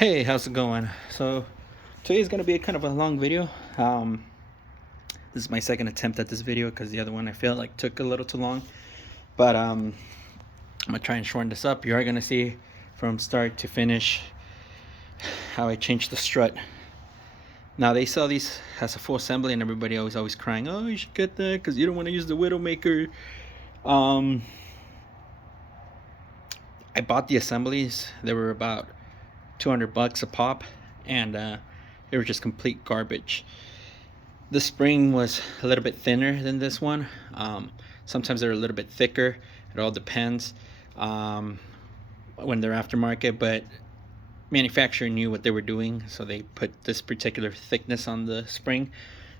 Hey, how's it going? So today is gonna be a kind of a long video. This is my second attempt at this video because the other one I feel like took a little too long. But I'm gonna try and shorten this up. You are gonna see from start to finish how I changed the strut. Now they sell these as a full assembly, and everybody always crying, "Oh, you should get that because you don't want to use the Widowmaker." Um, I bought the assemblies. They were about $200 a pop, and they were just complete garbage. The spring was a little bit thinner than this one. Sometimes they're a little bit thicker. It all depends when they're aftermarket, but manufacturer knew what they were doing, so they put this particular thickness on the spring.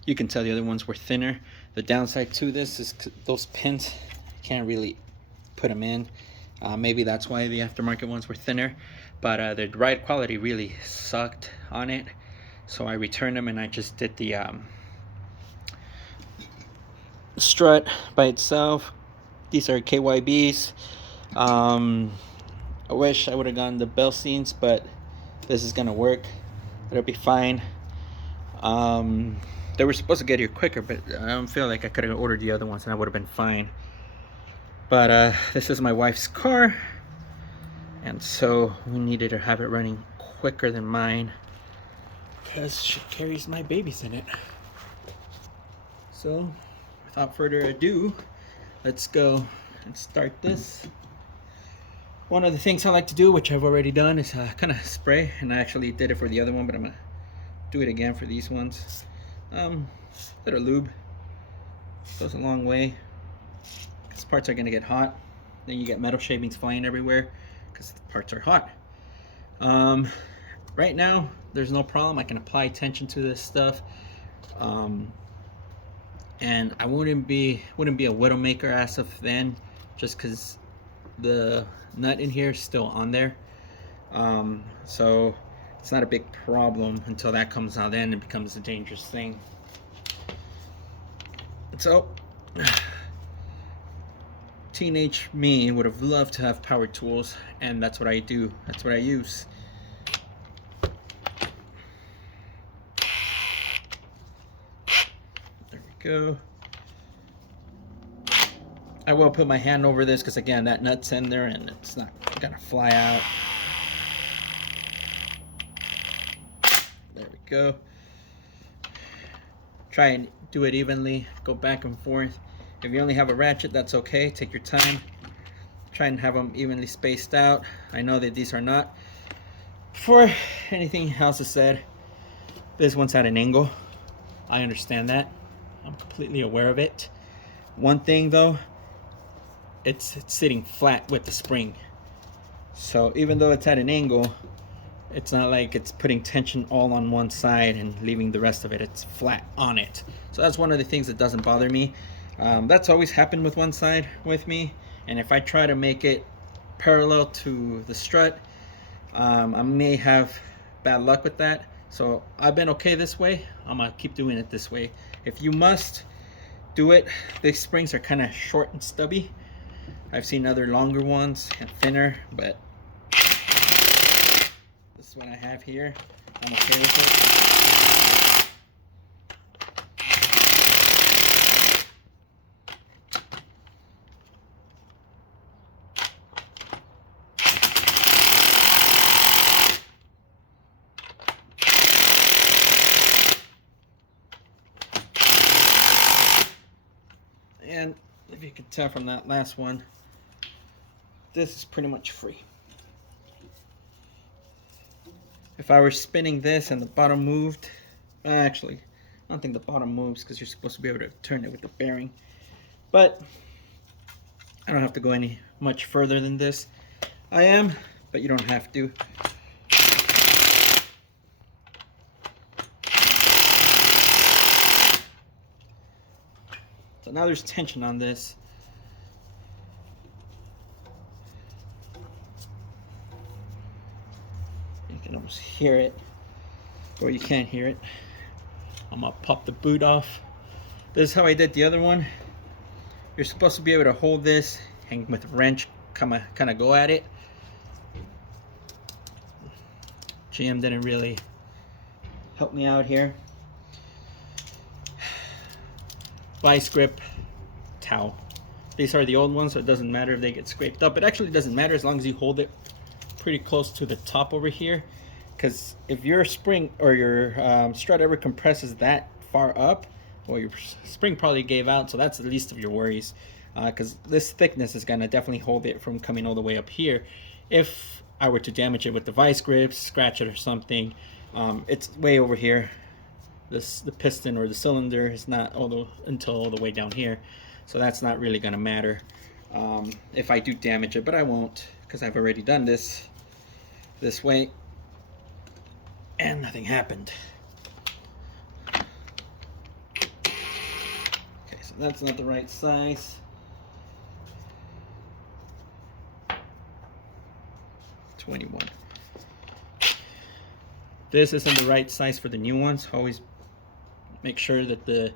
You can tell the other ones were thinner. The downside to this is those pins, can't really put them in. Maybe that's why the aftermarket ones were thinner, but the ride quality really sucked on it, so I returned them and I just did the strut by itself. These are KYBs. I wish I would have gone the bell scenes, but this is gonna work. It'll be fine. They were supposed to get here quicker, but I don't feel like I could have ordered the other ones and I would have been fine. But this is my wife's car, and so we needed to have it running quicker than mine because she carries my babies in it. So without further ado, let's go and start this. One of the things I like to do, which I've already done, is kind of spray, and I actually did it for the other one, but I'm gonna do it again for these ones. Little lube goes a long way, because parts are gonna get hot. Then you get metal shavings flying everywhere because the parts are hot. Right now there's no problem. I can apply tension to this stuff, and I wouldn't be a Widowmaker as of then, just because the nut in here is still on there. So it's not a big problem until that comes out. Then it becomes a dangerous thing. So teenage me would have loved to have power tools, and that's what I do. That's what I use. There we go. I will put my hand over this because, again, that nut's in there and it's not gonna fly out. There we go. Try and do it evenly, go back and forth. If you only have a ratchet, that's okay. Take your time. Try and have them evenly spaced out. I know that these are not. Before anything else is said, this one's at an angle. I understand that. I'm completely aware of it. One thing though, it's sitting flat with the spring. So even though it's at an angle, it's not like it's putting tension all on one side and leaving the rest of it. It's flat on it. So that's one of the things that doesn't bother me. That's always happened with one side with me, and if I try to make it parallel to the strut, I may have bad luck with that. So I've been okay this way. I'm gonna keep doing it this way. If you must do it, these springs are kind of short and stubby. I've seen other longer ones and thinner, but this is what I have here. I'm okay with it. And if you can tell from that last one, this is pretty much free. If I were spinning this and the bottom moved, actually, I don't think the bottom moves because you're supposed to be able to turn it with the bearing. But I don't have to go any much further than this. I am, but you don't have to. So now there's tension on this. You can almost hear it, or you can't hear it. I'm gonna pop the boot off. This is how I did the other one. You're supposed to be able to hold this and with a wrench kind of go at it. GM didn't really help me out here. Vice grip towel. These are the old ones, so it doesn't matter if they get scraped up. It actually doesn't matter as long as you hold it pretty close to the top over here, because if your spring or your strut ever compresses that far up, well, your spring probably gave out, so that's the least of your worries, because this thickness is going to definitely hold it from coming all the way up here. If I were to damage it with the vice grips, scratch it or something, it's way over here. The piston or the cylinder is not until all the way down here, so that's not really going to matter if I do damage it, but I won't, because I've already done this way and nothing happened. Okay, so that's not the right size. $21. This isn't the right size for the new ones. Always make sure that the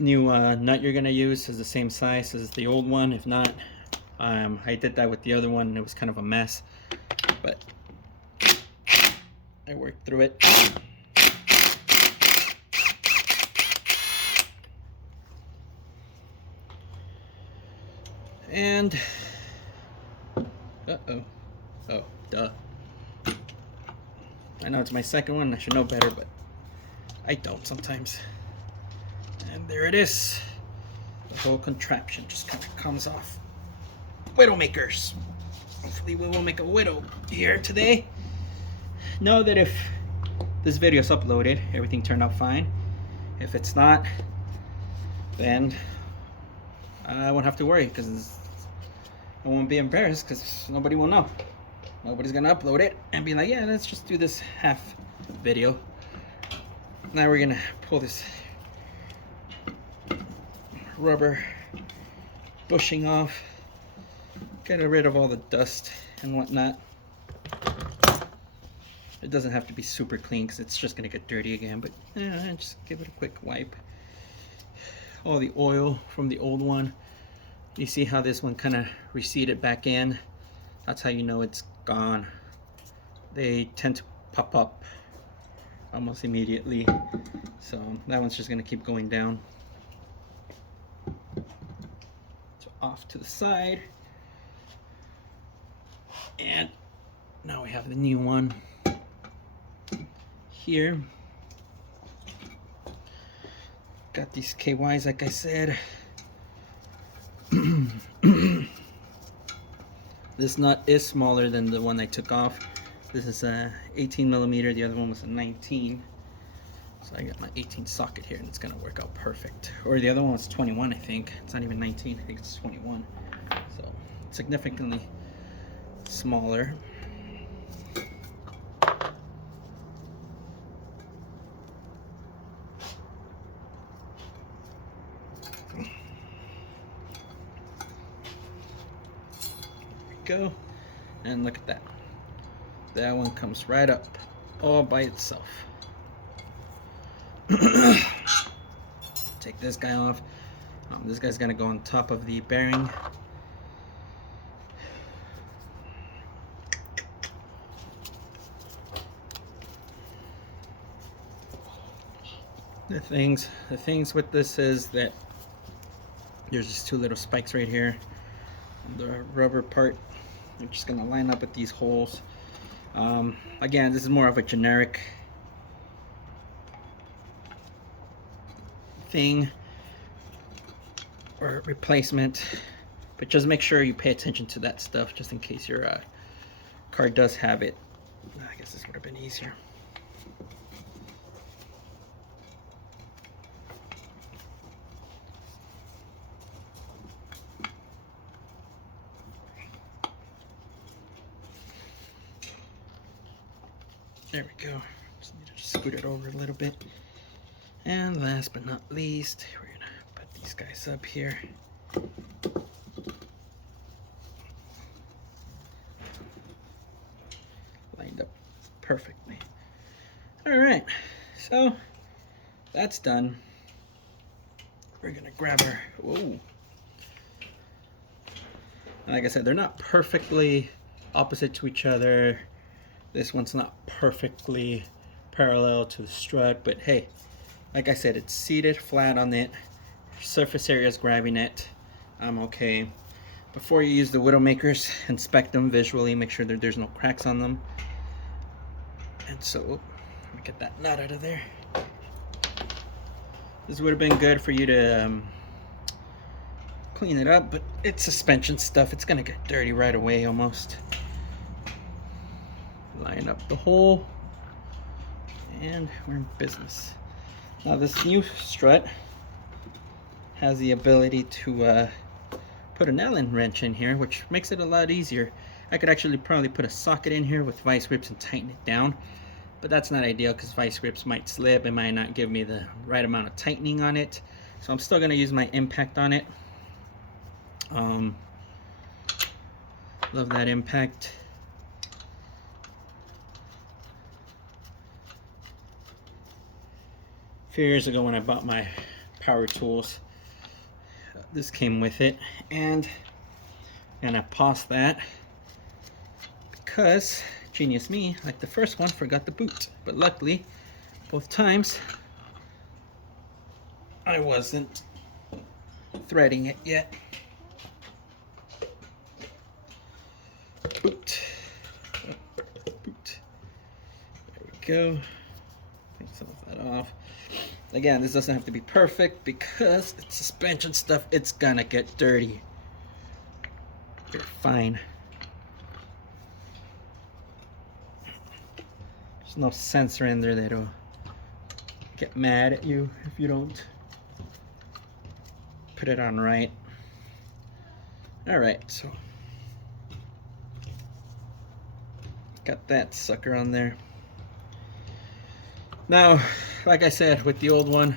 new nut you're gonna use is the same size as the old one. If not, I did that with the other one and it was kind of a mess, but I worked through it. And oh, duh. I know it's my second one, I should know better, but I don't sometimes. And there it is. The whole contraption just kind of comes off. Widowmakers. Hopefully we will make a widow here today. Know that if this video is uploaded, everything turned out fine. If it's not, then I won't have to worry, because I won't be embarrassed, because nobody will know. Nobody's gonna upload it and be like, yeah, let's just do this half video. Now we're gonna pull this rubber bushing off, get rid of all the dust and whatnot. It doesn't have to be super clean because it's just gonna get dirty again, but yeah, just give it a quick wipe. All the oil from the old one, you see how this one kind of receded back in? That's how you know it's gone. They tend to pop up almost immediately, so that one's just gonna keep going down. So off to the side, and now we have the new one here. Got these KYs, like I said. This nut is smaller than the one I took off. This is a 18 millimeter, the other one was a 19. So I got my 18 socket here and it's gonna work out perfect. Or the other one was 21, I think. It's not even 19, I think it's 21. So significantly smaller. Go, and look at that. That one comes right up all by itself. Take this guy off. This guy's gonna go on top of the bearing. The things with this is that there's just two little spikes right here. The rubber part, I'm just gonna line up with these holes. Again, this is more of a generic thing or replacement, but just make sure you pay attention to that stuff just in case your car does have it. I guess this would have been easier. There we go. Just need to just scoot it over a little bit. And last but not least, we're gonna put these guys up here. Lined up perfectly. All right, so that's done. We're gonna grab our, whoa. Like I said, they're not perfectly opposite to each other. This one's not perfectly parallel to the strut, but hey, like I said, it's seated flat on it. Surface area is grabbing it. I'm okay. Before you use the Widowmakers, inspect them visually, make sure that there's no cracks on them. And so, let me get that nut out of there. This would have been good for you to clean it up, but it's suspension stuff. It's gonna get dirty right away almost. Line up the hole, and we're in business. Now this new strut has the ability to put an Allen wrench in here, which makes it a lot easier. I could actually probably put a socket in here with vice grips and tighten it down, but that's not ideal because vice grips might slip. It might not give me the right amount of tightening on it. So I'm still gonna use my impact on it. Love that impact. A few years ago when I bought my power tools, this came with it, and I paused that because genius me, like the first one, forgot the boot. But luckily, both times I wasn't threading it yet. Boot. Oh, boot. There we go. Take some of that off. Again, this doesn't have to be perfect because it's suspension stuff. It's gonna get dirty. You're fine. There's no sensor in there that'll get mad at you if you don't put it on right. Alright, so got that sucker on there. Now, like I said, with the old one,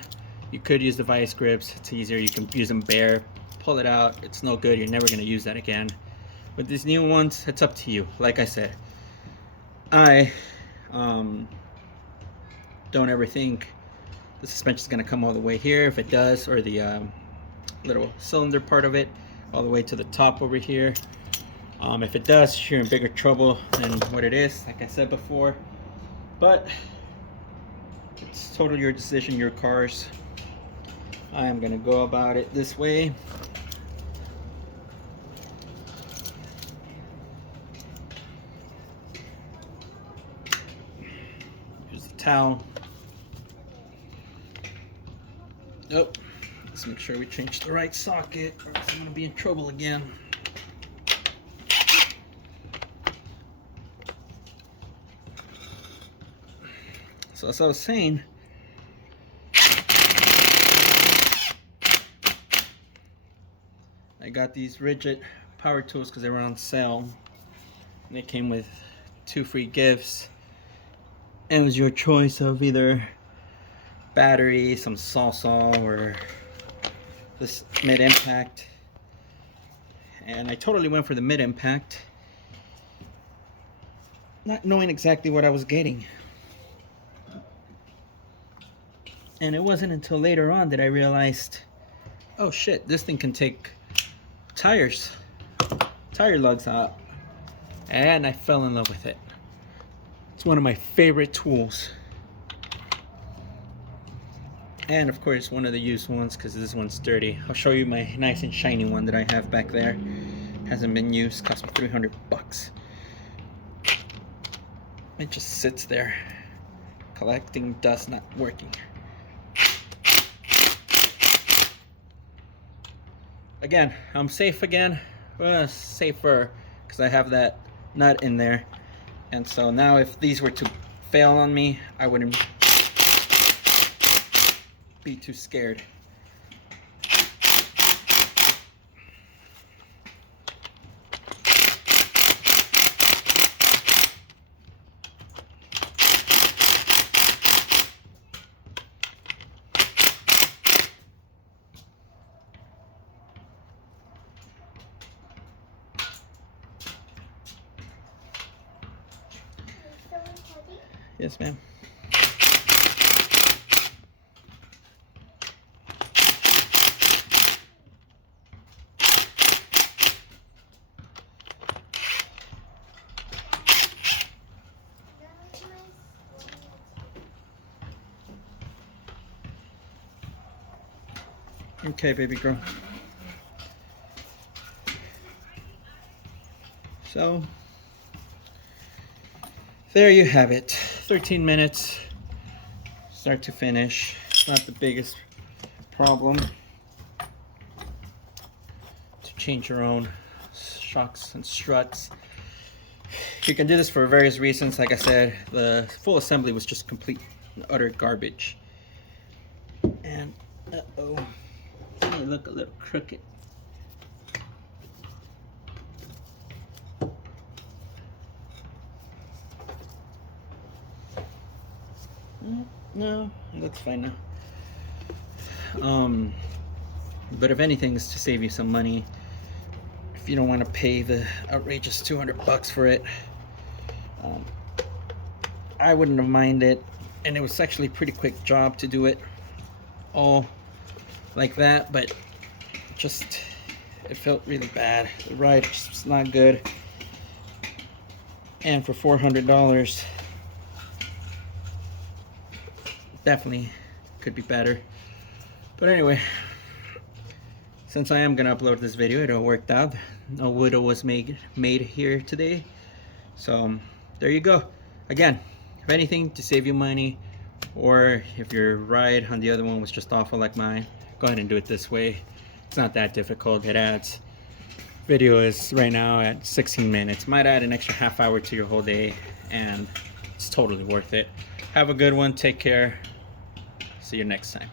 you could use the vice grips. It's easier. You can use them bare, pull it out. It's no good. You're never going to use that again. With these new ones, it's up to you. Like I said, I don't ever think the suspension is going to come all the way here. If it does, or the little cylinder part of it, all the way to the top over here. If it does, you're in bigger trouble than what it is, like I said before. But it's totally your decision, your cars. I am gonna go about it this way. Here's the towel. Oh, let's make sure we change the right socket, or else I'm gonna be in trouble again. So as I was saying, I got these rigid power tools because they were on sale. And they came with 2 free gifts. And it was your choice of either battery, some salsa, or this mid-impact. And I totally went for the mid-impact, not knowing exactly what I was getting. And it wasn't until later on that I realized, oh shit, this thing can take tire lugs out. And I fell in love with it. It's one of my favorite tools. And of course, one of the used ones, because this one's dirty. I'll show you my nice and shiny one that I have back there. Hasn't been used, cost me 300 bucks. It just sits there, collecting dust, not working. Again, I'm safe again. Well, safer because I have that nut in there. And so now if these were to fail on me, I wouldn't be too scared. Yes, ma'am. Okay, baby girl. So there you have it. 13 minutes, start to finish. It's not the biggest problem to change your own shocks and struts. You can do this for various reasons. Like I said, the full assembly was just complete and utter garbage. And they look a little crooked. No, it looks fine now. But if anything, is to save you some money. If you don't want to pay the outrageous 200 bucks for it, I wouldn't have minded. And it was actually a pretty quick job to do it all like that, but just it felt really bad. The ride was not good, and for $400 definitely could be better. But anyway, since I am gonna upload this video, it all worked out. No widow was made here today, so there you go. Again, if anything, to save you money, or if your ride on the other one was just awful like mine, go ahead and do it this way. It's not that difficult. It adds, video is right now at 16 minutes. Might add an extra half hour to your whole day, and it's totally worth it. Have a good one. Take care. See you next time.